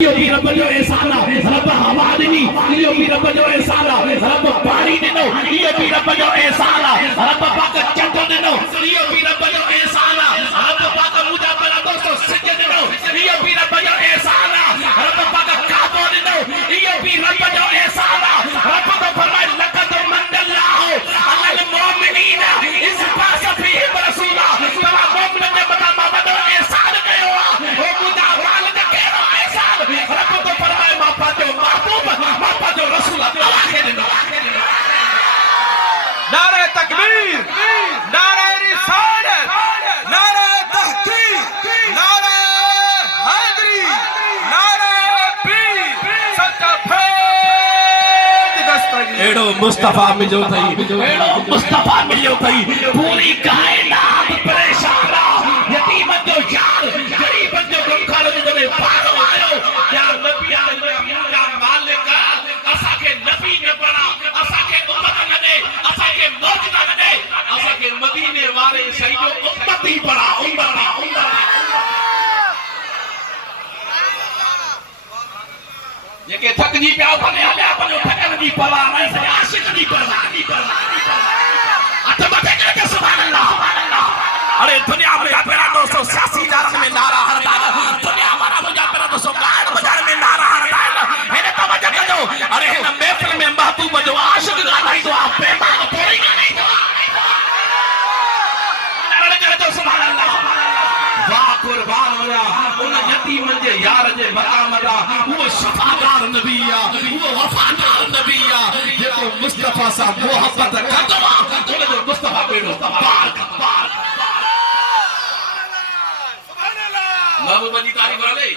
Io vi rabbio e sala, rabba hawadini, io vi rabbio e sala, rabba pari dino, io vi rabbio e sala, rabba paka chato dino, io vi rabbio e sala, rabba paka muda bala dosto sejja dino, io vi rabbio e sala, rabba paka kaabo dino, io vi rabbio e sala, rabba to farmai laqad manallahu alal mu'minina is pasa fihim rasula, tama mu'min ne bata mabado e sala kayo, o muda bala da kero e sala, rabba to farmai mapado mahbub, mapado rasul Allah ke dino. नारे तकबीर, नारे रिसालत, नारे तहकीक, नारे हैदरी, नारे पीर, सच्चा फेद दस्तगीर। एड़ो मुस्तफा मिलो थई, एड़ो मुस्तफा मिलो थई, पूरी कायनात परेशान आ, यतीम जो यार, गरीब जो गमखार जो ने पारो आयो, या नबी या मालिक असा के नबी ने बना, असा के उम्मत ने दे, असा के मौजूदा ने दे, असा के मदीने वाले सईदो उम्मती बना, उम्मती जेके थकजी पिया भले हलिया भले थकन जी पला नहीं से आशिक जी पला अठ मथे करके सुभान अल्लाह। अरे दुनिया में पेरा 286 जारन में नारा हरदा, दुनिया हमारा मुझा पेरा 262 बाजार में नारा हरदा है ने तवज्जो करो। अरे है ना महफिल में महबूब जो आशिक गाना ही तो आप पे मांग पूरी नहीं तो नारा करे तो सुभान अल्लाह। वाह कुर्बान होया उन यतीम जे यार जे मकाम दा, वो शफादार नबी आ, वो वफादार नबी आ, जेको मुस्तफा सा मोहब्बत करदो उन जो मुस्तफा बेड़ो पाक पाक सुभान अल्लाह। महबूब जी कारी बोले